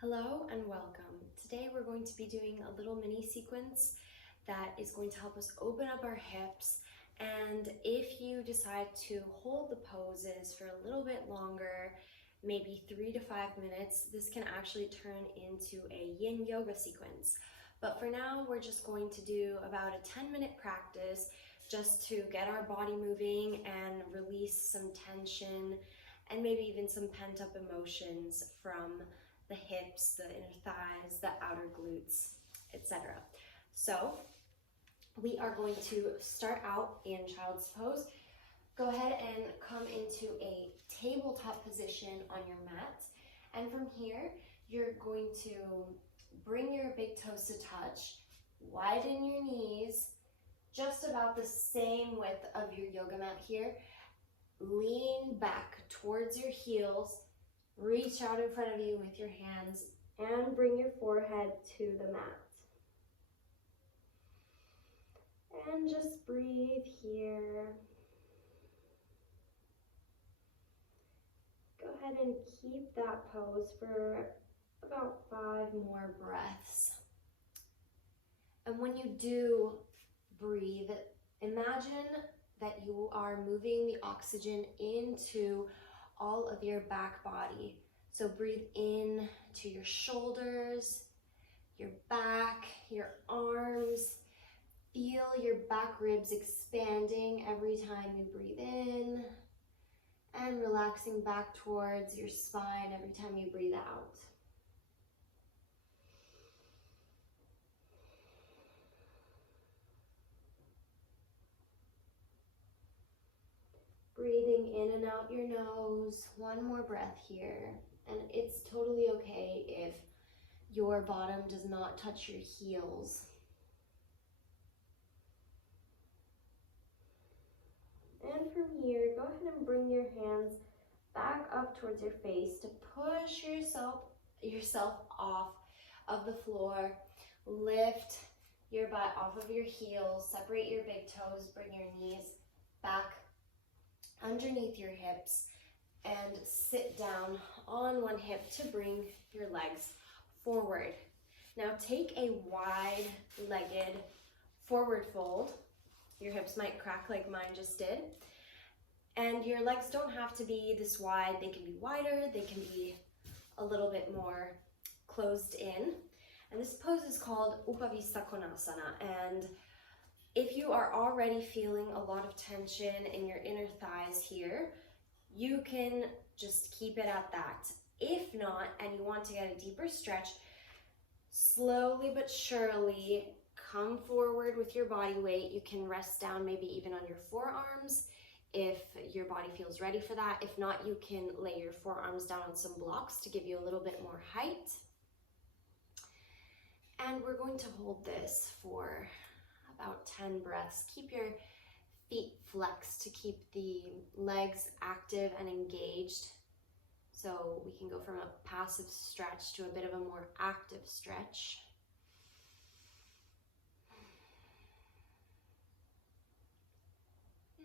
Hello and welcome. Today we're going to be doing a little mini sequence that is going to help us open up our hips, and if you decide to hold the poses for a little bit longer, maybe 3 to 5 minutes, this can actually turn into a yin yoga sequence. But for now, we're just going to do about a 10-minute practice just to get our body moving and release some tension and maybe even some pent-up emotions from the hips, the inner thighs, the outer glutes, etc. So we are going to start out in child's pose. Go ahead and come into a tabletop position on your mat. And from here, you're going to bring your big toes to touch, widen your knees, just about the same width of your yoga mat here. Lean back towards your heels, reach out in front of you with your hands, and bring your forehead to the mat. And just breathe here. Go ahead and keep that pose for about 5 more breaths. And when you do breathe, imagine that you are moving the oxygen into all of your back body. So breathe in to your shoulders, your back, your arms. Feel your back ribs expanding every time you breathe in, and relaxing back towards your spine every time you breathe out. Breathing in and out your nose, 1 more breath here. And it's totally okay if your bottom does not touch your heels. And from here, go ahead and bring your hands back up towards your face to push yourself off of the floor. Lift your butt off of your heels, separate your big toes, bring your knees back underneath your hips, and sit down on one hip to bring your legs forward. Now take a wide-legged forward fold. Your hips might crack like mine just did. And your legs don't have to be this wide. They can be wider, they can be a little bit more closed in. And this pose is called Upavista Konasana. And if you are already feeling a lot of tension in your inner thighs here, you can just keep it at that. If not, and you want to get a deeper stretch, slowly but surely come forward with your body weight. You can rest down maybe even on your forearms if your body feels ready for that. If not, you can lay your forearms down on some blocks to give you a little bit more height. And we're going to hold this for about 10 breaths. Keep your feet flexed to keep the legs active and engaged. So we can go from a passive stretch to a bit of a more active stretch.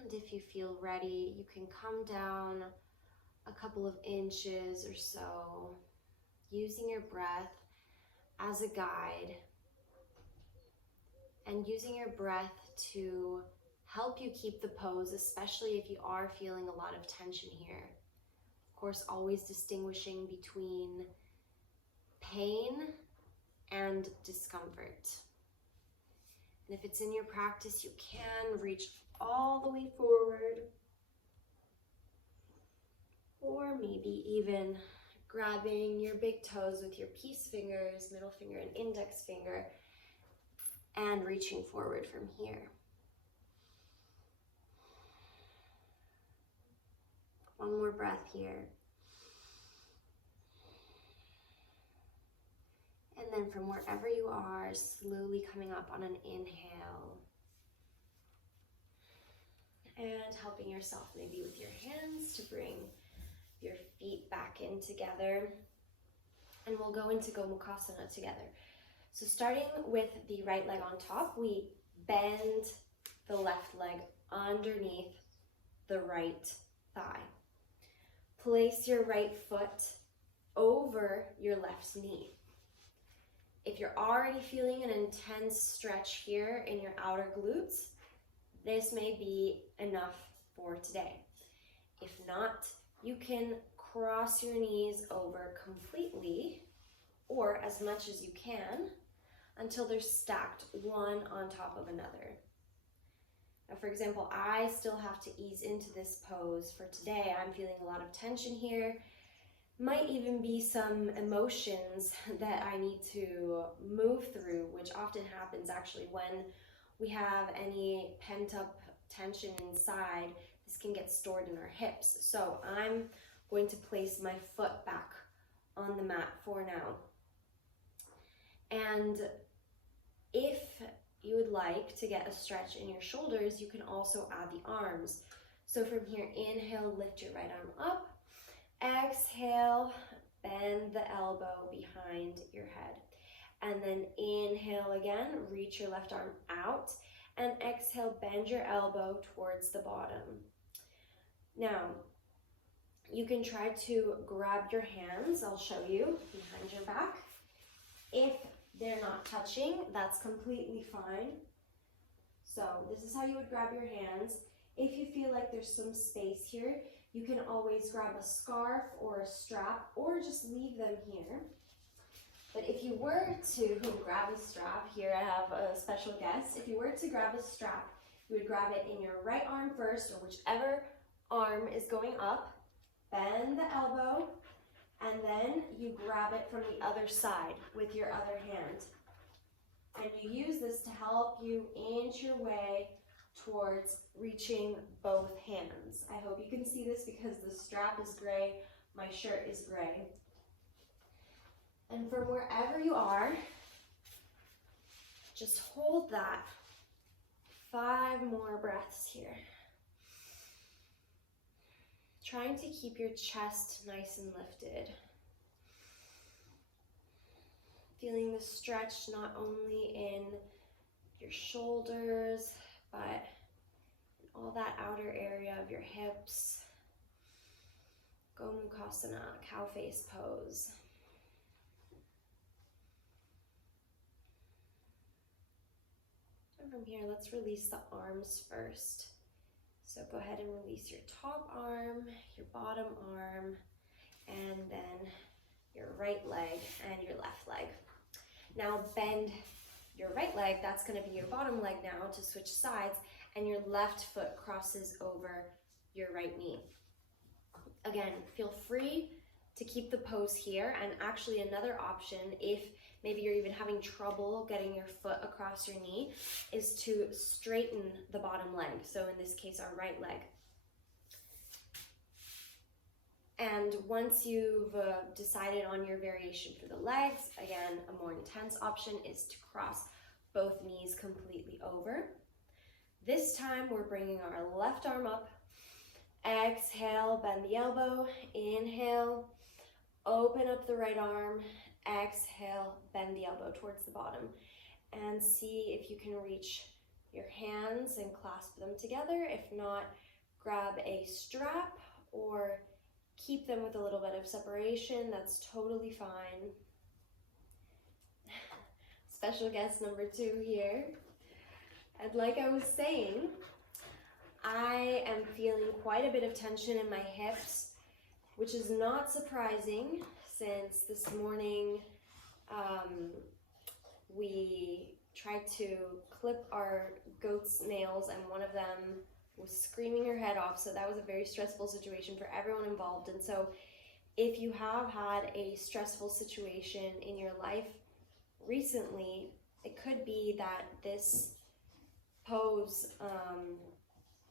And if you feel ready, you can come down a couple of inches or so, using your breath as a guide, and using your breath to help you keep the pose, especially if you are feeling a lot of tension here. Of course, always distinguishing between pain and discomfort. And if it's in your practice, you can reach all the way forward, or maybe even grabbing your big toes with your peace fingers, middle finger and index finger, and reaching forward from here. One more breath here. And then from wherever you are, slowly coming up on an inhale. And helping yourself maybe with your hands to bring your feet back in together. And we'll go into Gomukhasana together. So starting with the right leg on top, we bend the left leg underneath the right thigh. Place your right foot over your left knee. If you're already feeling an intense stretch here in your outer glutes, this may be enough for today. If not, you can cross your knees over completely, or as much as you can, until they're stacked one on top of another. Now, for example, I still have to ease into this pose for today. I'm feeling a lot of tension here. Might even be some emotions that I need to move through, which often happens actually when we have any pent-up tension inside. This can get stored in our hips. So I'm going to place my foot back on the mat for now. And if you would like to get a stretch in your shoulders, you can also add the arms. So from here, inhale, lift your right arm up. Exhale, bend the elbow behind your head. And then inhale again, reach your left arm out. And exhale, bend your elbow towards the bottom. Now, you can try to grab your hands, I'll show you, behind your back. If they're not touching, that's completely fine. So this is how you would grab your hands. If you feel like there's some space here, you can always grab a scarf or a strap, or just leave them here. But if you were to grab a strap, here I have a special guest. If you were to grab a strap, you would grab it in your right arm first, or whichever arm is going up, bend the elbow, and then you grab it from the other side with your other hand. And you use this to help you inch your way towards reaching both hands. I hope you can see this because the strap is gray, my shirt is gray. And from wherever you are, just hold that. 5 more breaths here. Trying to keep your chest nice and lifted. Feeling the stretch not only in your shoulders, but in all that outer area of your hips. Gomukhasana, cow face pose. And from here, let's release the arms first. So go ahead and release your top arm, your bottom arm, and then your right leg and your left leg. Now bend your right leg, that's going to be your bottom leg now to switch sides, and your left foot crosses over your right knee. Again, feel free to keep the pose here, and actually another option, if maybe you're even having trouble getting your foot across your knee, is to straighten the bottom leg. So in this case, our right leg. And once you've decided on your variation for the legs, again, a more intense option is to cross both knees completely over. This time, we're bringing our left arm up. Exhale, bend the elbow. Inhale, open up the right arm. Exhale, bend the elbow towards the bottom. And see if you can reach your hands and clasp them together. If not, grab a strap or keep them with a little bit of separation. That's totally fine. Special guest number 2 here. And like I was saying, I am feeling quite a bit of tension in my hips, which is not surprising since this morning we tried to clip our goat's nails and one of them was screaming her head off, so that was a very stressful situation for everyone involved. And so if you have had a stressful situation in your life recently, it could be that this pose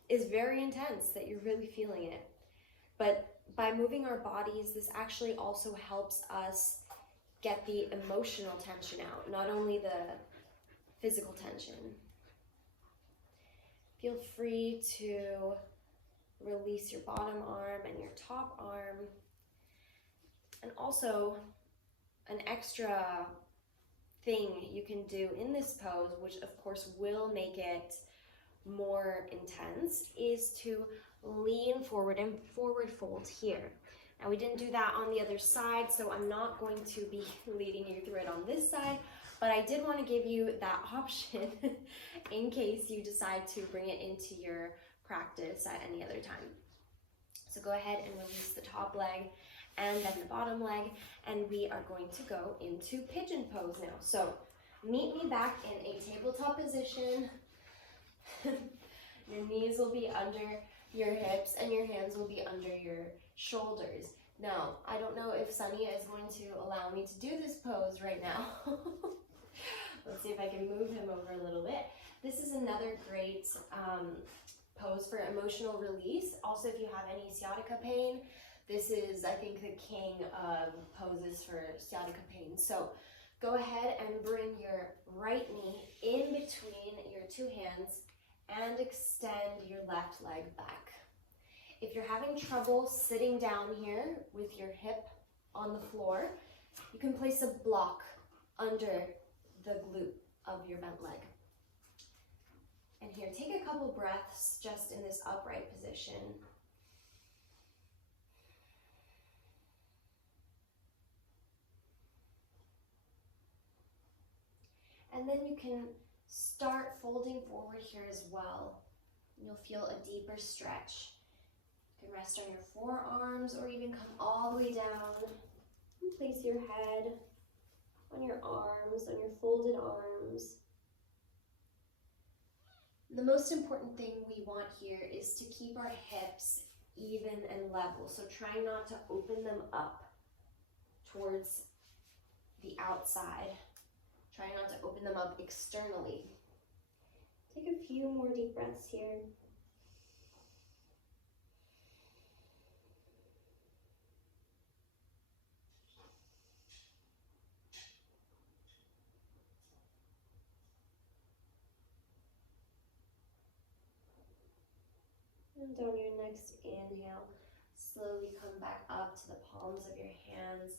is very intense, that you're really feeling it. But by moving our bodies, this actually also helps us get the emotional tension out, not only the physical tension. Feel free to release your bottom arm and your top arm. And also, an extra thing you can do in this pose, which of course will make it more intense, is to lean forward and forward fold here. Now we didn't do that on the other side, so I'm not going to be leading you through it on this side, but I did want to give you that option in case you decide to bring it into your practice at any other time. So go ahead and release the top leg and then the bottom leg, and we are going to go into pigeon pose now. So meet me back in a tabletop position. Your knees will be under your hips and your hands will be under your shoulders. Now, I don't know if Sunny is going to allow me to do this pose right now. Let's see if I can move him over a little bit. This is another great pose for emotional release. Also, if you have any sciatica pain, this is, I think, the king of poses for sciatica pain. So go ahead and bring your right knee in between your two hands and extend your left leg back. If you're having trouble sitting down here with your hip on the floor, you can place a block under the glute of your bent leg. And here, take a couple breaths just in this upright position. And then you can start folding forward here as well. You'll feel a deeper stretch. You can rest on your forearms or even come all the way down. And place your head on your arms, on your folded arms. The most important thing we want here is to keep our hips even and level. So try not to open them up towards the outside. Try not to open them up externally. Take a few more deep breaths here. And on your next inhale, slowly come back up to the palms of your hands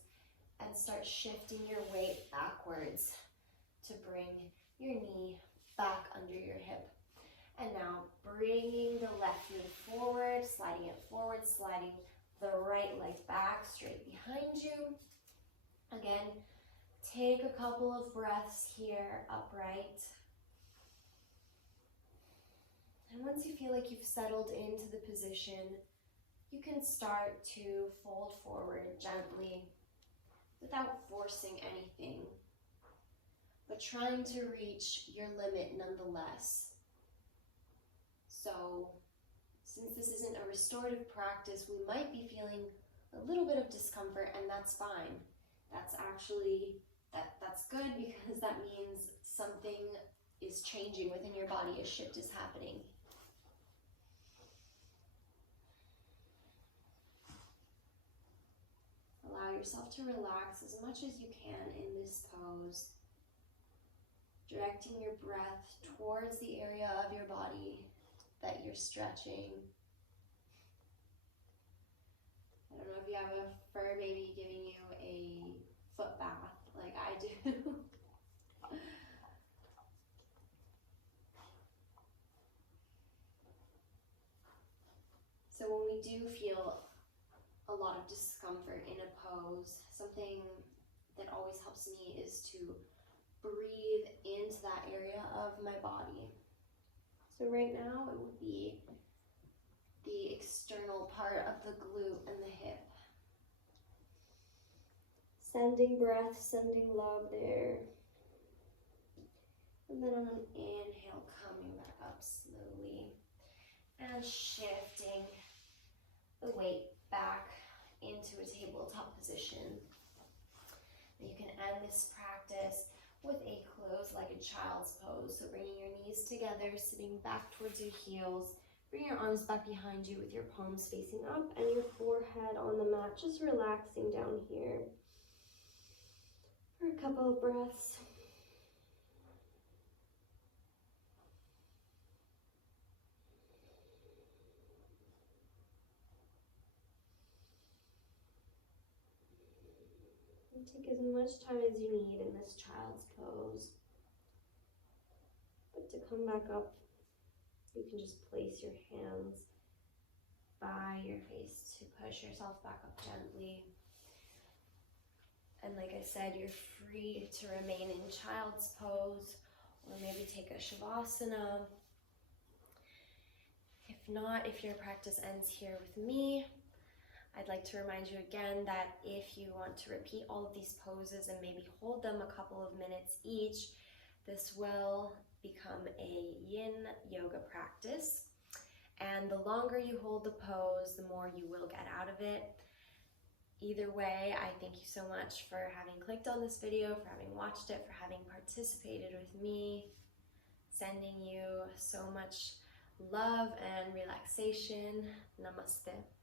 and start shifting your weight backwards to bring your knee back under your hip. And now bringing the left knee forward, sliding it forward, sliding the right leg back straight behind you. Again, take a couple of breaths here, upright. And once you feel like you've settled into the position, you can start to fold forward gently without forcing anything, but trying to reach your limit nonetheless. So, since this isn't a restorative practice, we might be feeling a little bit of discomfort, and that's fine. That's actually, that's good, because that means something is changing within your body, a shift is happening. Allow yourself to relax as much as you can in this pose, directing your breath towards the area of your body that you're stretching. I don't know if you have a fur baby giving you a foot bath like I do. So when we do feel a lot of discomfort in a pose, something that always helps me is to breathe into that area of my body. So right now it would be the external part of the glute and the hip. Sending breath, sending love there. And then on an inhale, coming back up slowly and shifting the weight back into a tabletop position. You can end this practice with a closed-legged child's pose. So bringing your knees together, sitting back towards your heels. Bring your arms back behind you with your palms facing up and your forehead on the mat, just relaxing down here for a couple of breaths. Take as much time as you need in this child's pose. But to come back up, you can just place your hands by your face to push yourself back up gently. And like I said, you're free to remain in child's pose or maybe take a Shavasana. If not, if your practice ends here with me, I'd like to remind you again that if you want to repeat all of these poses and maybe hold them a couple of minutes each, this will become a yin yoga practice. And the longer you hold the pose, the more you will get out of it. Either way, I thank you so much for having clicked on this video, for having watched it, for having participated with me. Sending you so much love and relaxation. Namaste.